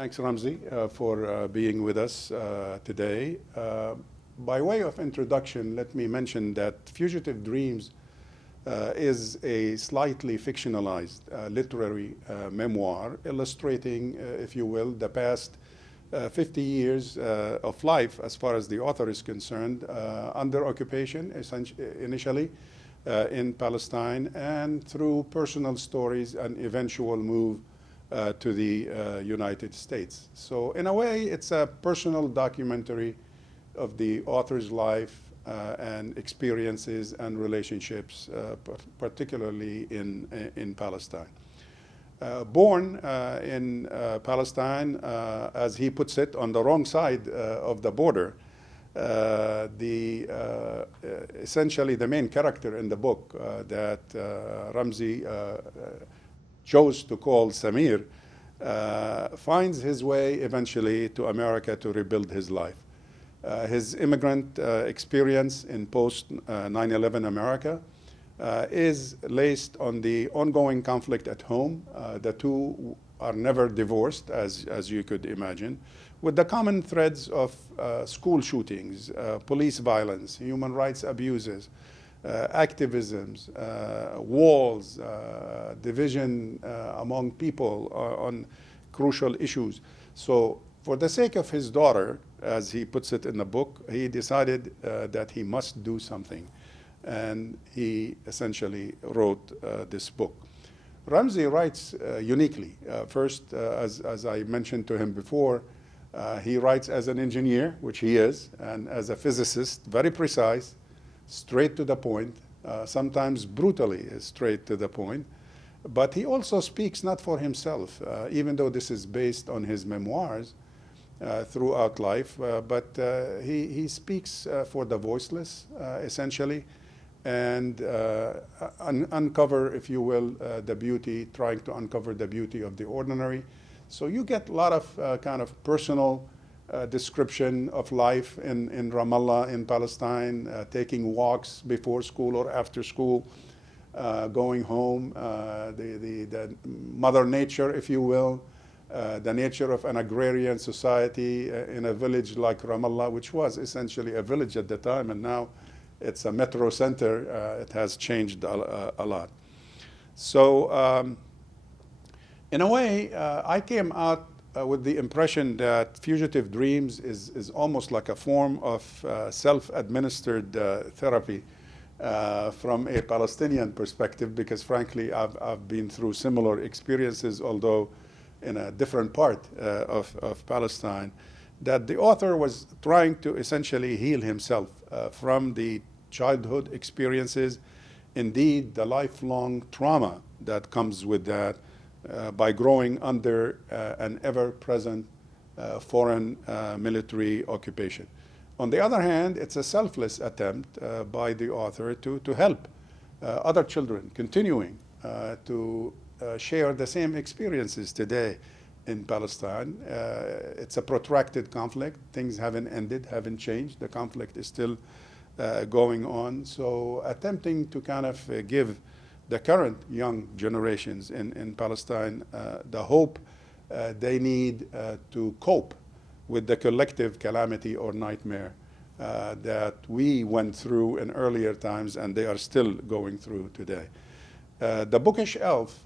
Thanks, Ramsey, for being with us today. By way of introduction, let me mention that Fugitive Dreams is a slightly fictionalized literary memoir illustrating, if you will, the past 50 years of life as far as the author is concerned, under occupation, initially in Palestine, and through personal stories and eventual move to the United States. So in a way, it's a personal documentary of the author's life and experiences and relationships, particularly in Palestine. Born in Palestine, as he puts it, on the wrong side of the border, essentially the main character in the book that Ramsey chose to call Samir, finds his way eventually to America to rebuild his life. His immigrant experience in post 9/11 America is laced on the ongoing conflict at home. The two are never divorced, as you could imagine, with the common threads of school shootings, police violence, human rights abuses, activisms, walls, division among people on crucial issues. So for the sake of his daughter, as he puts it in the book, he decided that he must do something. And he essentially wrote this book. Ramsey writes uniquely. First, as I mentioned to him before, he writes as an engineer, which he is, and as a physicist, very precise, straight to the point, sometimes brutally straight to the point. But he also speaks not for himself, even though this is based on his memoirs throughout life, but he speaks for the voiceless, essentially, and uncover, if you will, the beauty, trying to uncover the beauty of the ordinary. So you get a lot of kind of personal description of life in Ramallah, in Palestine, taking walks before school or after school, going home, the mother nature, if you will, the nature of an agrarian society in a village like Ramallah, which was essentially a village at the time, and now it's a metro center. It has changed a lot. So in a way, I came out with the impression that Fugitive Dreams is almost like a form of self-administered therapy from a Palestinian perspective, because frankly, I've been through similar experiences, although in a different part of Palestine, that the author was trying to essentially heal himself from the childhood experiences, indeed the lifelong trauma that comes with that, by growing under an ever-present foreign military occupation. On the other hand, it's a selfless attempt by the author to help other children continuing to share the same experiences today in Palestine. It's a protracted conflict. Things haven't ended, haven't changed. The conflict is still going on. So attempting to kind of give the current young generations in Palestine the hope they need to cope with the collective calamity or nightmare that we went through in earlier times and they are still going through today. The bookish elf,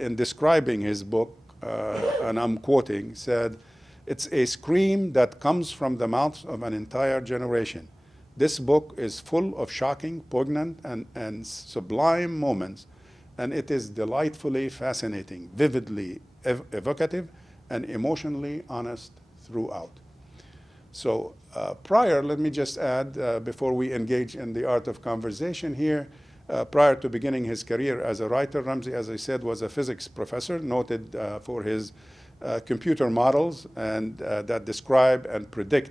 in describing his book, and I'm quoting, said, "It's a scream that comes from the mouths of an entire generation. This book is full of shocking, poignant, and sublime moments, and it is delightfully fascinating, vividly evocative, and emotionally honest throughout." So let me just add, before we engage in the art of conversation here, prior to beginning his career as a writer, Ramsey, as I said, was a physics professor, noted for his computer models and that describe and predict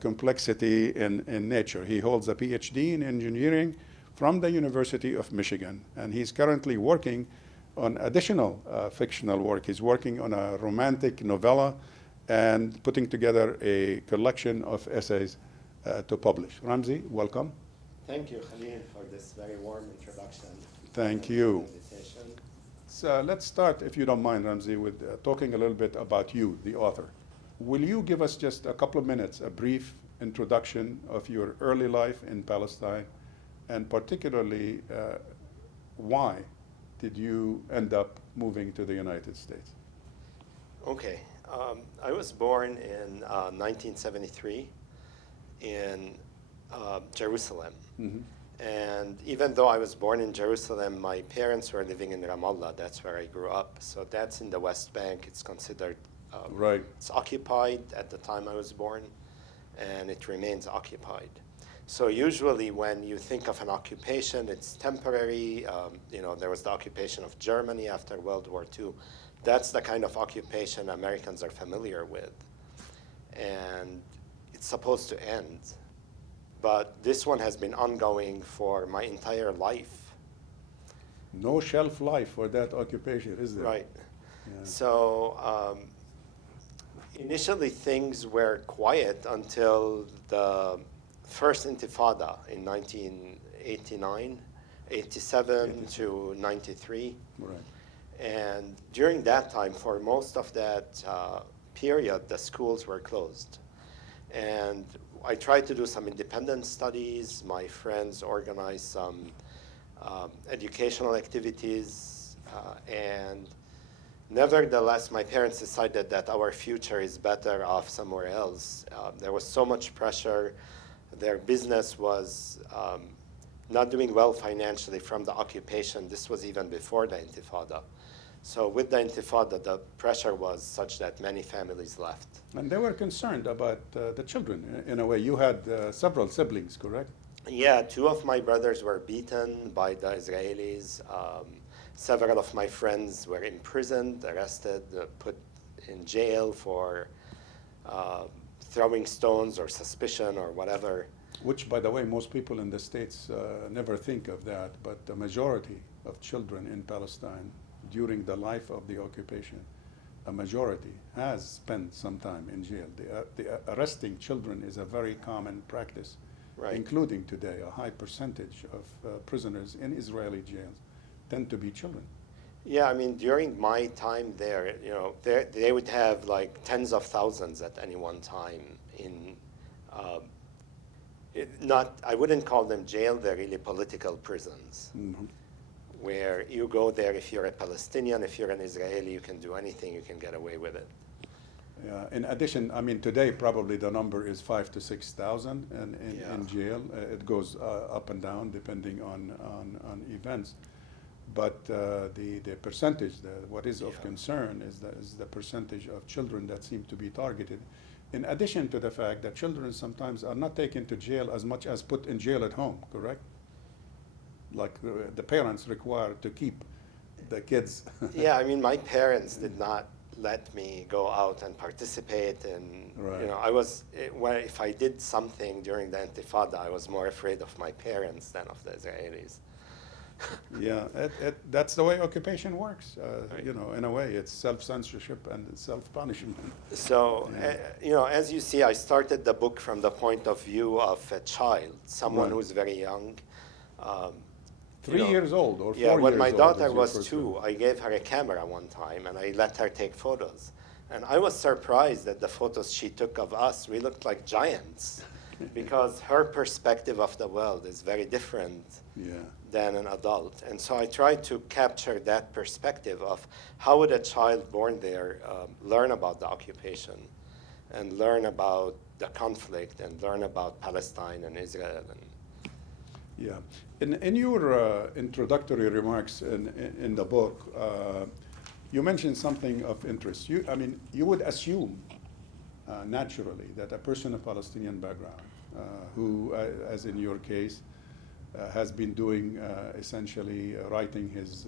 complexity in nature. He holds a PhD in engineering from the University of Michigan, and he's currently working on additional fictional work. He's working on a romantic novella and putting together a collection of essays to publish. Ramsey, welcome. Thank you, Khalil, for this very warm introduction. Thank you. let's start, if you don't mind, Ramsey, with talking a little bit about you, the author. Will you give us just a couple of minutes, a brief introduction of your early life in Palestine, and particularly why did you end up moving to the United States? Okay. I was born in 1973 in Jerusalem. Mm-hmm. And even though I was born in Jerusalem, my parents were living in Ramallah. That's where I grew up. So that's in the West Bank. It's considered, Right. it's occupied at the time I was born, and it remains occupied. So usually when you think of an occupation, it's temporary. There was the occupation of Germany after World War II. That's the kind of occupation Americans are familiar with. And it's supposed to end. But this one has been ongoing for my entire life. No shelf life for that occupation, is there? Right. Yeah. So initially things were quiet until the first Intifada in 1989, 87 to 93. Right. And during that time, for most of that period, the schools were closed. And I tried to do some independent studies. My friends organized some educational activities. And nevertheless, my parents decided that our future is better off somewhere else. There was so much pressure. Their business was not doing well financially from the occupation. This was even before the Intifada. So with the Intifada, the pressure was such that many families left. And they were concerned about the children, in a way. You had several siblings, correct? Yeah, two of my brothers were beaten by the Israelis. Several of my friends were imprisoned, arrested, put in jail for throwing stones or suspicion or whatever. Which, by the way, most people in the States never think of that, but the majority of children in Palestine during the life of the occupation, a majority has spent some time in jail. The arresting children is a very common practice, Right. including today. A high percentage of prisoners in Israeli jails tend to be children. Yeah, I mean, during my time there, they would have like tens of thousands at any one time in, I wouldn't call them jail, they're really political prisons, Mm-hmm. where you go there if you're a Palestinian, if you're an Israeli, you can do anything, you can get away with it. In addition, I mean, today probably the number is 5,000 to 6,000 in jail. It goes up and down depending on events. But the percentage, what is of concern is the percentage of children that seem to be targeted. In addition to the fact that children sometimes are not taken to jail as much as put in jail at home, correct? Like the parents required to keep the kids. Yeah, I mean, my parents did not let me go out and participate in, Right. if I did something during the Intifada, I was more afraid of my parents than of the Israelis. Yeah, that's the way occupation works. Right. In a way, it's self-censorship and self-punishment. So, as you see, I started the book from the point of view of a child, someone Right. who's very young. 3 years old or 4 years Yeah, old. when my daughter is your was first 2, one. I gave her a camera one time and I let her take photos. And I was surprised that the photos she took of us, we looked like giants because her perspective of the world is very different Yeah. than an adult. And so I tried to capture that perspective of how would a child born there learn about the occupation and learn about the conflict and learn about Palestine and Israel. Yeah. In your introductory remarks in the book, you mentioned something of interest. You would assume naturally that a person of Palestinian background who, as in your case, has been doing essentially writing his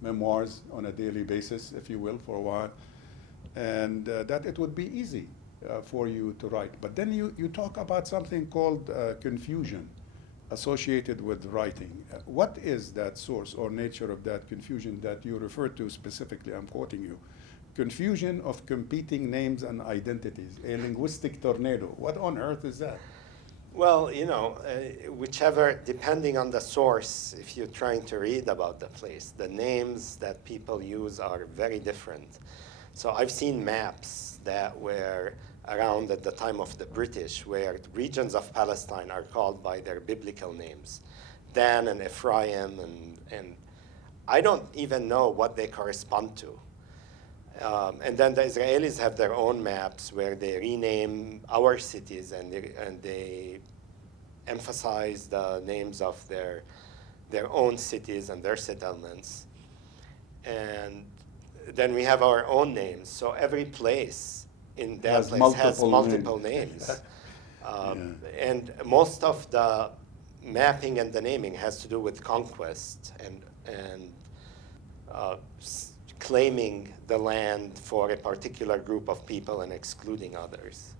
memoirs on a daily basis, if you will, for a while, and that it would be easy for you to write. But then you talk about something called confusion associated with writing. What is that source or nature of that confusion that you refer to specifically? I'm quoting you. Confusion of competing names and identities, a linguistic tornado. What on earth is that? Well, whichever, depending on the source, if you're trying to read about the place, the names that people use are very different. So I've seen maps that were around at the time of the British, where regions of Palestine are called by their biblical names, Dan and Ephraim, and I don't even know what they correspond to. And then the Israelis have their own maps where they rename our cities and they emphasize the names of their own cities and their settlements. And then we have our own names. So every place in that place has multiple names. And most of the mapping and the naming has to do with conquest and claiming the land for a particular group of people and excluding others.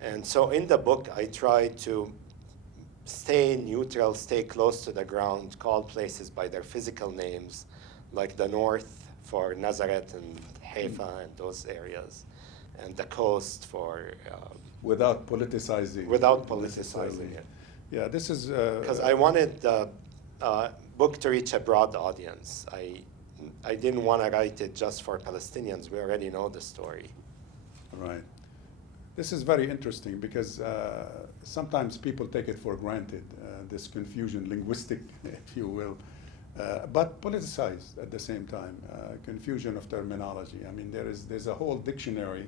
And so in the book, I try to stay neutral, stay close to the ground, call places by their physical names, like the north for Nazareth and Haifa and those areas, and the coast for... without politicizing. Without politicizing it. Yeah, this is... Because I wanted the book to reach a broad audience. I didn't want to write it just for Palestinians. We already know the story. Right. This is very interesting because sometimes people take it for granted, this confusion, linguistic, if you will, but politicized at the same time, confusion of terminology. I mean, there's a whole dictionary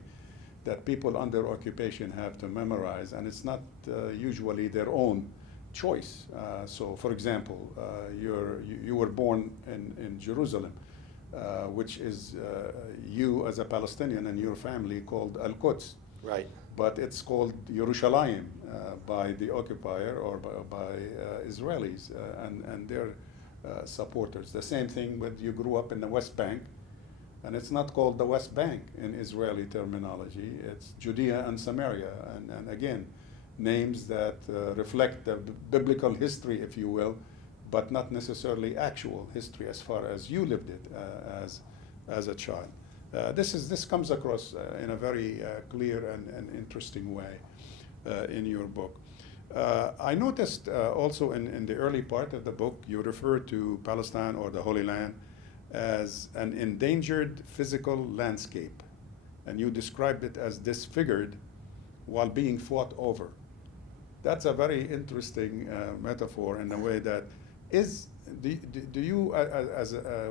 that people under occupation have to memorize, and it's not usually their own choice. So, for example, you were born in Jerusalem, which is you as a Palestinian and your family called Al-Quds. Right. But it's called Yerushalayim by the occupier or by Israelis and their supporters. The same thing with you grew up in the West Bank, and it's not called the West Bank in Israeli terminology. It's Judea and Samaria, and again, names that reflect the biblical history, if you will, but not necessarily actual history as far as you lived it as a child. This comes across in a very clear and interesting way in your book. I noticed also in the early part of the book, you refer to Palestine or the Holy Land as an endangered physical landscape, and you described it as disfigured while being fought over. That's a very interesting metaphor in a way that do you,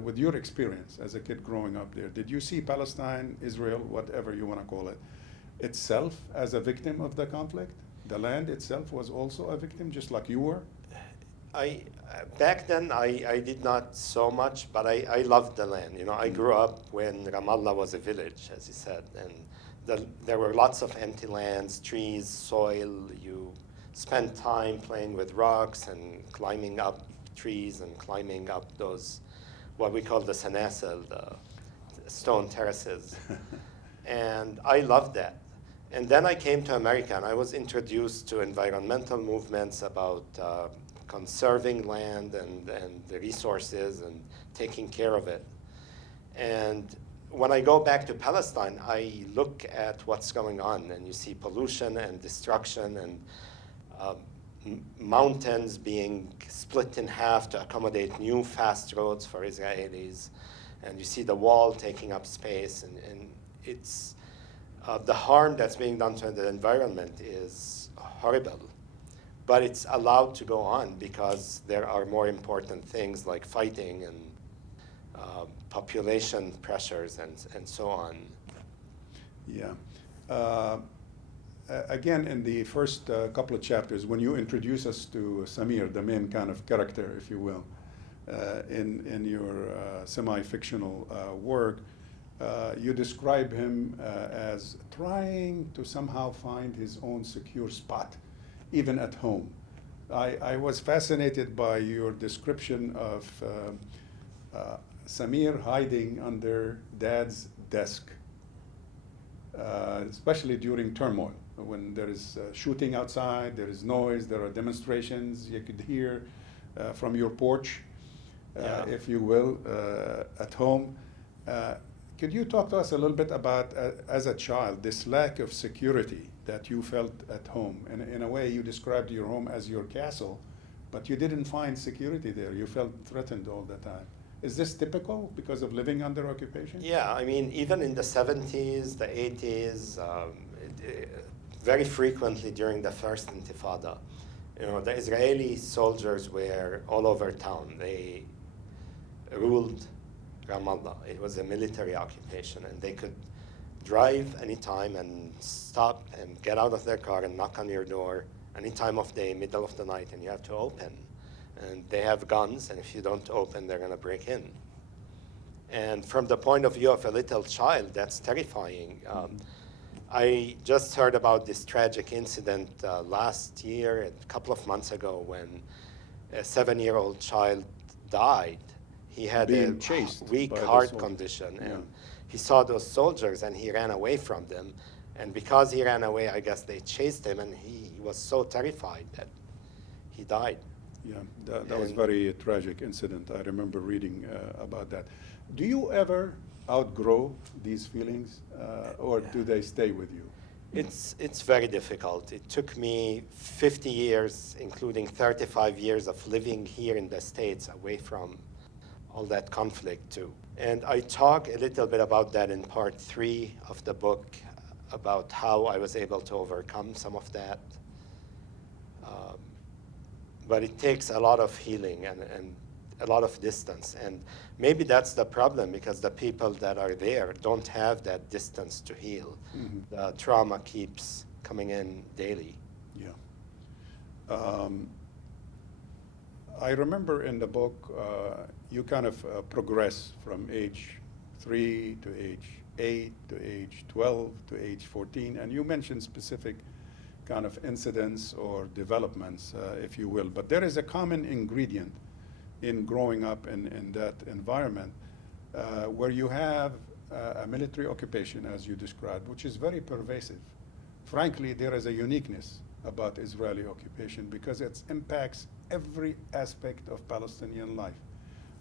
with your experience as a kid growing up there, did you see Palestine, Israel, whatever you want to call it, itself as a victim of the conflict? The land itself was also a victim, just like you were? Back then, I did not so much, but I loved the land. I grew up when Ramallah was a village, as you said, and there were lots of empty lands, trees, soil. You spent time playing with rocks and climbing up trees and climbing up those, what we call the sanasil, the stone terraces. And I loved that. And then I came to America and I was introduced to environmental movements about conserving land and the resources and taking care of it. And when I go back to Palestine, I look at what's going on, and you see pollution and destruction and mountains being split in half to accommodate new fast roads for Israelis, and you see the wall taking up space, and it's the harm that's being done to the environment is horrible, but it's allowed to go on because there are more important things like fighting and population pressures and so on. Yeah. Again, in the first couple of chapters, when you introduce us to Samir, the main kind of character, if you will, in your semi-fictional work, you describe him as trying to somehow find his own secure spot, even at home. I was fascinated by your description of Samir hiding under Dad's desk, especially during turmoil. When there is shooting outside, there is noise, there are demonstrations, you could hear from your porch, if you will, at home. Could you talk to us a little bit about, as a child, this lack of security that you felt at home. And in a way, you described your home as your castle, but you didn't find security there. You felt threatened all the time. Is this typical because of living under occupation? Yeah, I mean, even in the 70s, the 80s, very frequently during the first Intifada, you know, the Israeli soldiers were all over town. They ruled Ramallah. It was a military occupation, and they could drive anytime and stop and get out of their car and knock on your door any time of day, middle of the night, and you have to open. And they have guns, and if you don't open, they're going to break in. And from the point of view of a little child, that's terrifying. I just heard about this tragic incident last year, a couple of months ago, when a 7-year-old child died. He had Being a chased weak by the heart soldiers. condition, Yeah. and he saw those soldiers, and he ran away from them. And because he ran away, I guess they chased him, and he was so terrified that he died. Yeah, that was very tragic incident. I remember reading about that. Do you ever outgrow these feelings, or do they stay with you? It's very difficult. It took me 50 years, including 35 years of living here in the States, away from all that conflict too. And I talk a little bit about that in part 3 of the book, about how I was able to overcome some of that. But it takes a lot of healing and a lot of distance. And maybe that's the problem, because the people that are there don't have that distance to heal. Mm-hmm. The trauma keeps coming in daily. Yeah. I remember in the book, you kind of progress from age 3 to age 8 to age 12 to age 14, and you mentioned specific kind of incidents or developments, if you will. But there is a common ingredient in growing up in that environment where you have a military occupation, as you described, which is very pervasive. Frankly, there is a uniqueness about Israeli occupation because it impacts every aspect of Palestinian life.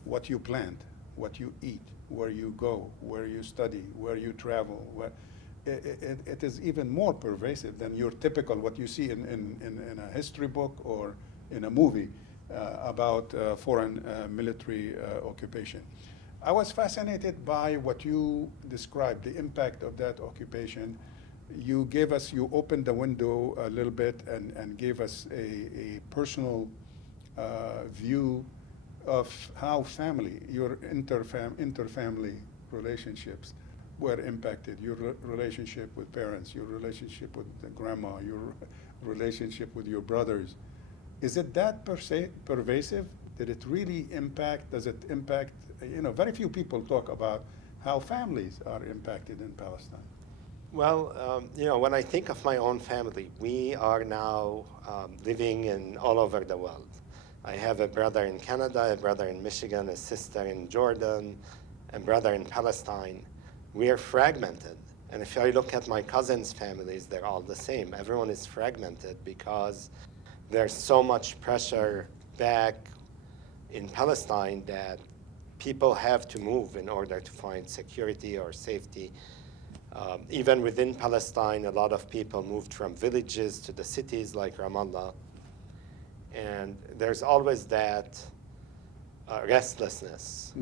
What you plant, what you eat, where you go, where you study, where you travel. It is even more pervasive than your typical, what you see in a history book or in a movie about foreign military occupation. I was fascinated by what you described, the impact of that occupation. You opened the window a little bit and gave us a personal view of how your interfamily relationships were impacted, your relationship with parents, your relationship with the grandma, your relationship with your brothers. Is it that pervasive? Did it really impact? Does it impact? Very few people talk about how families are impacted in Palestine. Well, when I think of my own family, we are now living in all over the world. I have a brother in Canada, a brother in Michigan, a sister in Jordan, a brother in Palestine. We are fragmented. And if I look at my cousins' families, they're all the same. Everyone is fragmented because there's so much pressure back in Palestine that people have to move in order to find security or safety. Even within Palestine, a lot of people moved from villages to the cities like Ramallah. And there's always that restlessness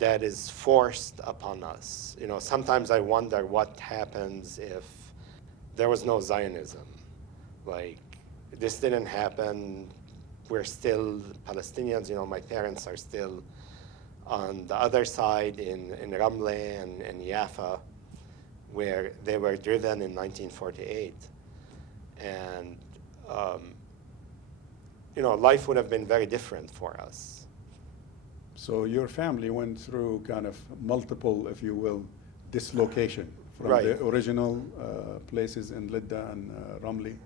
that is forced upon us. Sometimes I wonder what happens if there was no Zionism. Like, this didn't happen. We're still Palestinians. My parents are still on the other side in Ramleh and Jaffa, where they were driven in 1948. And, life would have been very different for us. So your family went through kind of multiple, if you will, dislocation from Right. the original places in Lidda and Ramli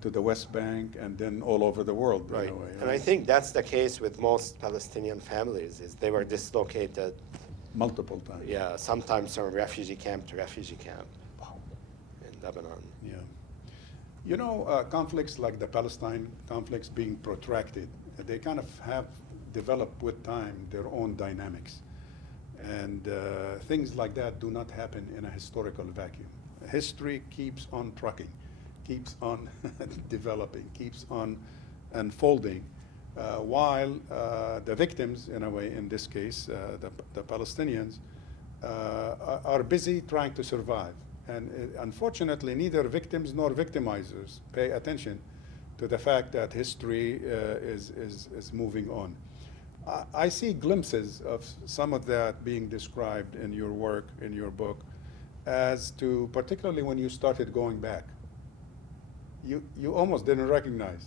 to the West Bank and then all over the world. Right. In a way, And I think that's the case with most Palestinian families, is they were dislocated, multiple times. yeah, sometimes from refugee camp to refugee camp in Lebanon. Yeah. Conflicts like the Palestine conflicts being protracted, they kind of have developed with time their own dynamics. And things like that do not happen in a historical vacuum. history keeps on trucking, keeps on developing, keeps on unfolding, while the victims, in a way, in this case, the Palestinians, are busy trying to survive. And unfortunately, neither victims nor victimizers pay attention to the fact that history is moving on. I see glimpses of some of that being described in your work, in your book, as to particularly when you started going back. You almost didn't recognize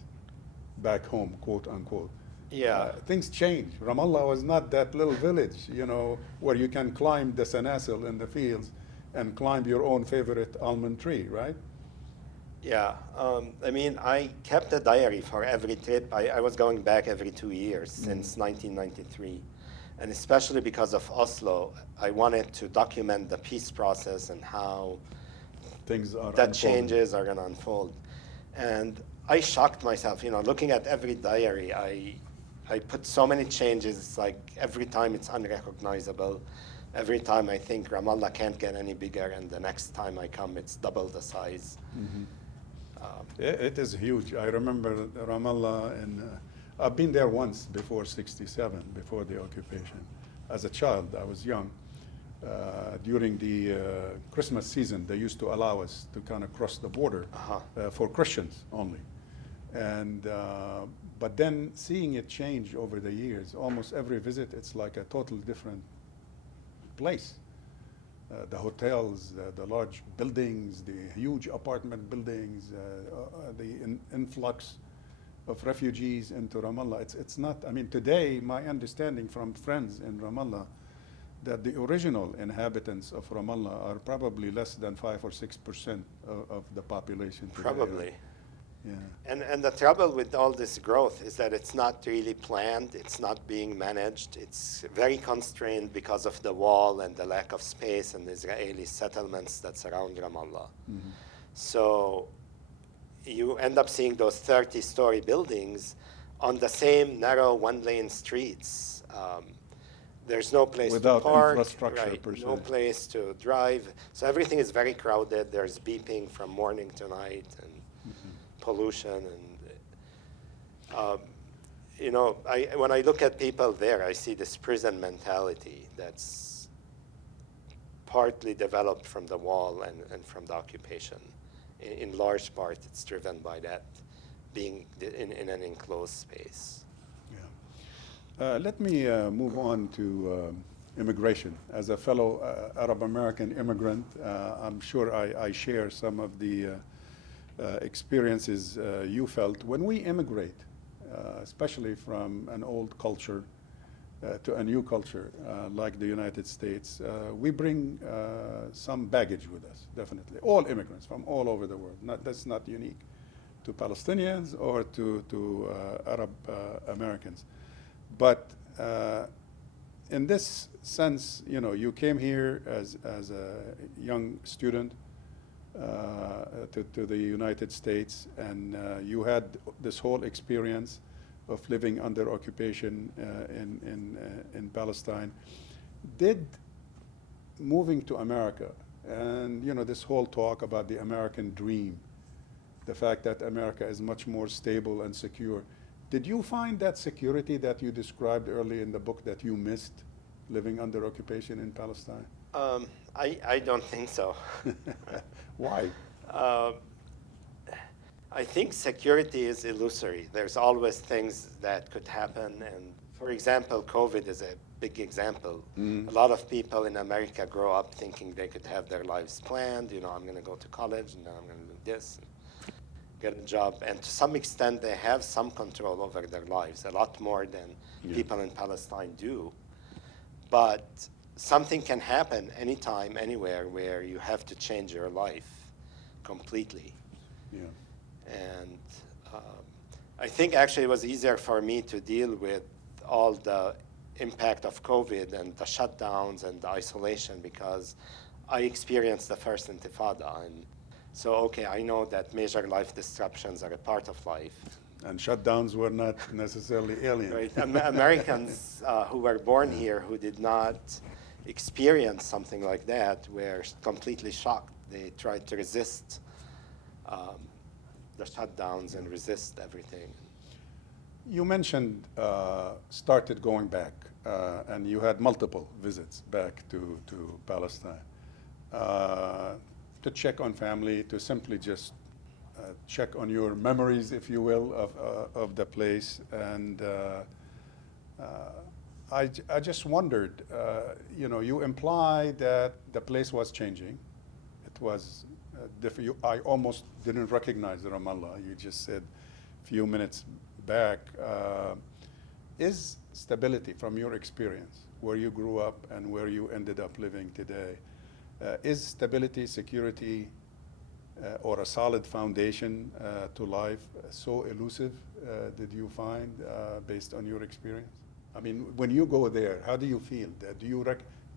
back home, quote unquote. Yeah. Things change. Ramallah was not that little village, where you can climb the sanasil in the fields and climb your own favorite almond tree, right? Yeah, I mean, I kept a diary for every trip. I was going back every 2 years since 1993. And especially because of Oslo, I wanted to document the peace process and how Things are that unfolding. changes are going to unfold. And I shocked myself, looking at every diary, I put so many changes. It's like every time it's unrecognizable. Every time I think Ramallah can't get any bigger, and the next time I come, it's double the size. Mm-hmm. It is huge. I remember Ramallah, and I've been there once before '67, before the occupation. As a child, I was young. During the Christmas season, they used to allow us to kind of cross the border for Christians only. And but then seeing it change over the years, almost every visit, it's like a total different place. The hotels, the large buildings, the huge apartment buildings, the influx of refugees into Ramallah. It's not, I mean, today, my understanding from friends in Ramallah, that the original inhabitants of Ramallah are probably less than 5 or 6% of the population today. Probably. Yeah. And the trouble with all this growth is that it's not really planned, it's not being managed, it's very constrained because of the wall and the lack of space and the Israeli settlements that surround Ramallah. Mm-hmm. So you end up seeing those 30-story buildings on the same narrow one-lane streets. There's no place Without to park, infrastructure per se. no place to drive. So everything is very crowded. There's beeping from morning to night, and pollution, and when I look at people there, I see this prison mentality that's partly developed from the wall and from the occupation. In large part, it's driven by that, being in an enclosed space. Yeah. Let me move on to immigration. As a fellow Arab American immigrant, I'm sure I share some of the experiences you felt when we immigrate, especially from an old culture to a new culture like the United States. We bring some baggage with us, definitely. All immigrants from all over the world. That's not unique to Palestinians or to Arab Americans. But in this sense, you came here as a young student to the United States, and you had this whole experience of living under occupation in Palestine. Did moving to America and this whole talk about the American dream, the fact that America is much more stable and secure, did you find that security that you described early in the book that you missed living under occupation in Palestine? I don't think so. Why? I think security is illusory. There's always things that could happen. And for example, COVID is a big example. A lot of people in America grow up thinking they could have their lives planned. I'm going to go to college, and then I'm going to do this, and get a job. And to some extent, they have some control over their lives, a lot more than people in Palestine do. But something can happen anytime, anywhere, where you have to change your life completely. Yeah. And I think actually it was easier for me to deal with all the impact of COVID and the shutdowns and the isolation because I experienced the first Intifada. And so, okay, I know that major life disruptions are a part of life. And shutdowns were not necessarily alien. Right. Americans who were born here who did not experience something like that were completely shocked. They tried to resist the shutdowns and resist everything. You mentioned started going back, and you had multiple visits back to Palestine to check on family, to simply just check on your memories, if you will, of the place. And I just wondered, you imply that the place was changing. It was different. I almost didn't recognize Ramallah. You just said a few minutes back. Is stability, from your experience, where you grew up and where you ended up living today, is stability, security, or a solid foundation to life so elusive, did you find, based on your experience? I mean, when you go there, how do you feel? Do you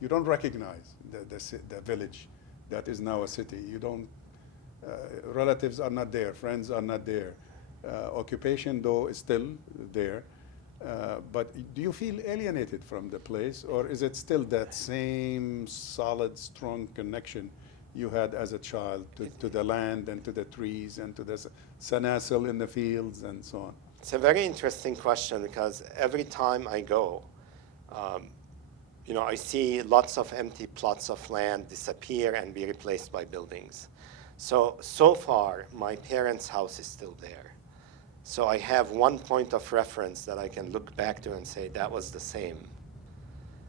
you don't recognize the village that is now a city. You don't, relatives are not there, friends are not there. Occupation, though, is still there. But do you feel alienated from the place, or is it still that same solid, strong connection you had as a child to the land and to the trees and to the sanasil in the fields and so on? It's a very interesting question, because every time I go, I see lots of empty plots of land disappear and be replaced by buildings. So far, my parents' house is still there. So I have one point of reference that I can look back to and say that was the same.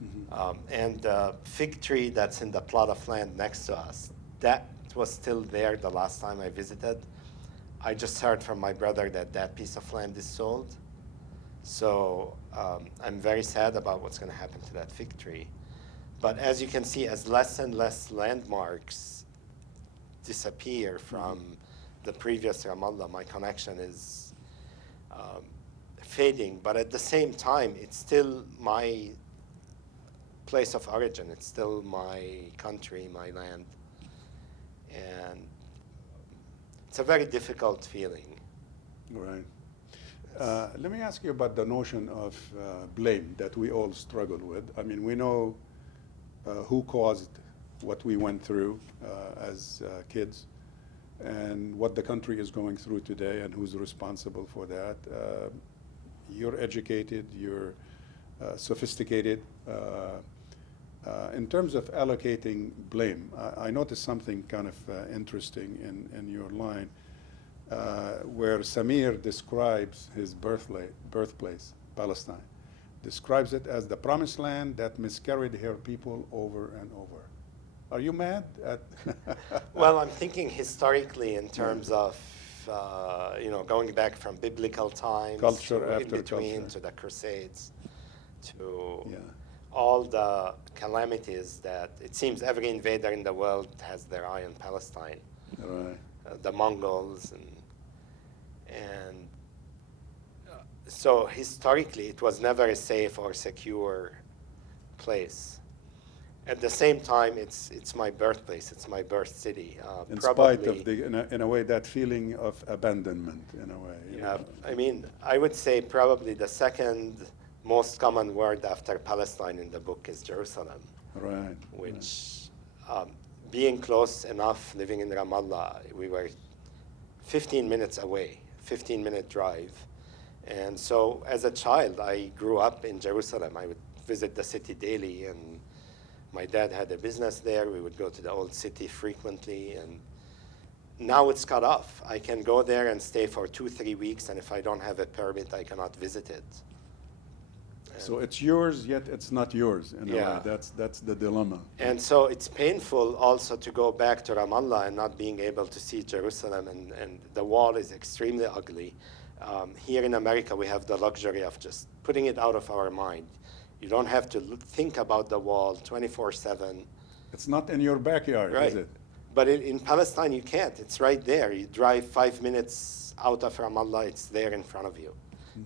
Mm-hmm. And the fig tree that's in the plot of land next to us, that was still there the last time I visited. I just heard from my brother that that piece of land is sold. So I'm very sad about what's going to happen to that fig tree. But as you can see, as less and less landmarks disappear from the previous Ramallah, my connection is fading. But at the same time, it's still my place of origin. It's still my country, my land. And it's a very difficult feeling. Right. Let me ask you about the notion of blame that we all struggle with. I mean, we know who caused what we went through as kids, and what the country is going through today, and who's responsible for that. You're educated, you're sophisticated. In terms of allocating blame, I noticed something kind of interesting in your line, where Samir describes his birthplace, Palestine, describes it as the promised land that miscarried her people over and over. Are you mad at? Well, I'm thinking historically in terms of, going back from biblical times, culture to after in between, culture, to the Crusades, to yeah, all the calamities that it seems every invader in the world has their eye on Palestine. right. The Mongols, and so historically it was never a safe or secure place. At the same time, it's my birthplace, it's my birth city. In spite of in a way, that feeling of abandonment, in a way. Yeah, I mean, I would say probably the second most common word after Palestine in the book is Jerusalem. Right. Which, being close enough, living in Ramallah, we were 15 minutes away, 15-minute drive. And so as a child, I grew up in Jerusalem. I would visit the city daily, and my dad had a business there. We would go to the old city frequently, and now it's cut off. I can go there and stay for 2-3 weeks, and if I don't have a permit, I cannot visit it. So it's yours, yet it's not yours, in a way. That's the dilemma. And so it's painful also to go back to Ramallah and not being able to see Jerusalem, and the wall is extremely ugly. Here in America, we have the luxury of just putting it out of our mind. You don't have to think about the wall 24/7. It's not in your backyard, right. Is it? But in Palestine, you can't. It's right there. You drive 5 minutes out of Ramallah, it's there in front of you.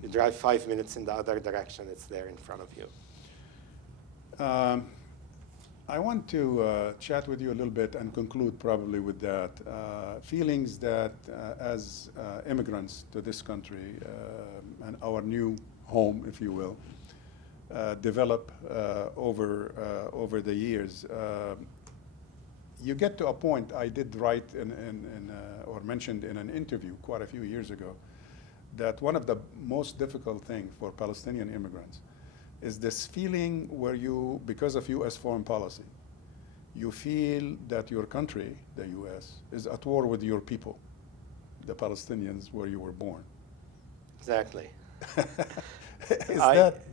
You drive 5 minutes in the other direction, it's there in front of you. I want to chat with you a little bit and conclude probably with that. Feelings that as immigrants to this country and our new home, if you will, develop over the years. you get to a point, I did write or mentioned in an interview quite a few years ago, that one of the most difficult things for Palestinian immigrants is this feeling where you, because of U.S. foreign policy, you feel that your country, the U.S., is at war with your people, the Palestinians where you were born. Exactly.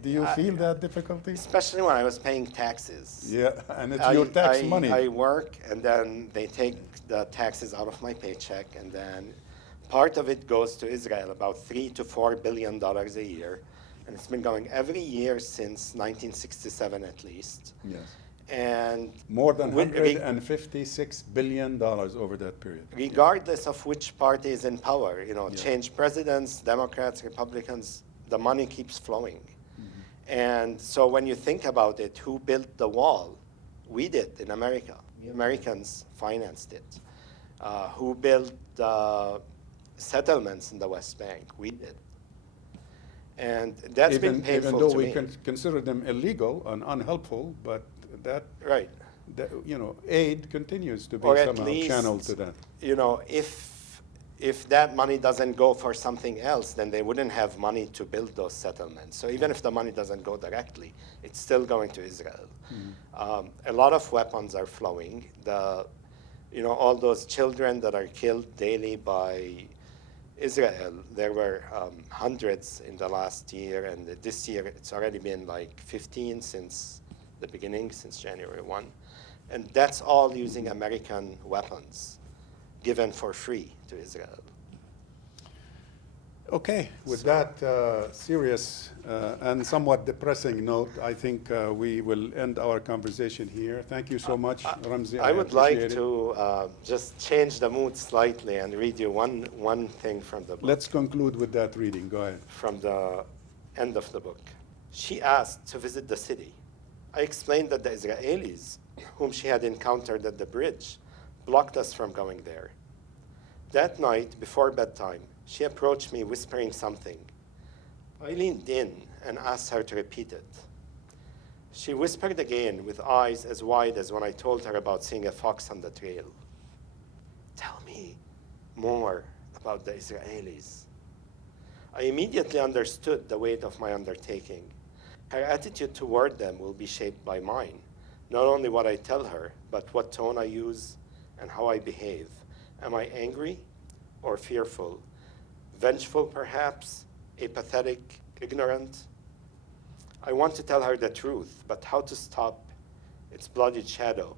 Do you feel that difficulty? Especially when I was paying taxes. Yeah, and it's your tax money. I work, and then they take the taxes out of my paycheck, and then part of it goes to Israel, about $3 to $4 billion a year, and it's been going every year since 1967 at least. Yes. And more than $156 billion over that period. Regardless of which party is in power, Yeah. change presidents, Democrats, Republicans, the money keeps flowing. And so when you think about it, who built the wall? We did in America. The Americans financed it. Who built the settlements in the West Bank? We did. And that's been painful even though to we me. can consider them illegal and unhelpful, but that, Right. aid continues to be Or at somehow least, channeled to them. If that money doesn't go for something else, then they wouldn't have money to build those settlements. So even if the money doesn't go directly, it's still going to Israel. A lot of weapons are flowing. All those children that are killed daily by Israel, there were hundreds in the last year, and this year it's already been like 15 since the beginning, since January 1. And that's all using American weapons given for free to Israel. Okay, with that serious and somewhat depressing note, I think we will end our conversation here. Thank you so much, Ramsey. I would like appreciate it. to just change the mood slightly and read you one thing from the book. Let's conclude with that reading. Go ahead. From the end of the book. She asked to visit the city. I explained that the Israelis, whom she had encountered at the bridge, blocked us from going there. That night, before bedtime, she approached me whispering something. I leaned in and asked her to repeat it. She whispered again with eyes as wide as when I told her about seeing a fox on the trail. Tell me more about the Israelis. I immediately understood the weight of my undertaking. Her attitude toward them will be shaped by mine, not only what I tell her, but what tone I use and how I behave. Am I angry or fearful? Vengeful, perhaps? Apathetic? Ignorant? I want to tell her the truth, but how to stop its bloodied shadow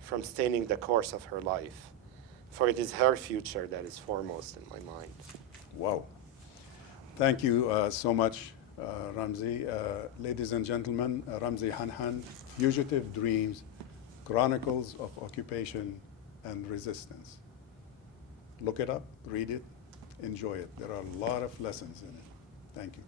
from staining the course of her life? For it is her future that is foremost in my mind. Wow. Thank you so much, Ramsey. Ladies and gentlemen, Ramsey Hanhan, Fugitive Dreams, Chronicles of Occupation and Resistance. Look it up, read it, enjoy it. There are a lot of lessons in it. Thank you.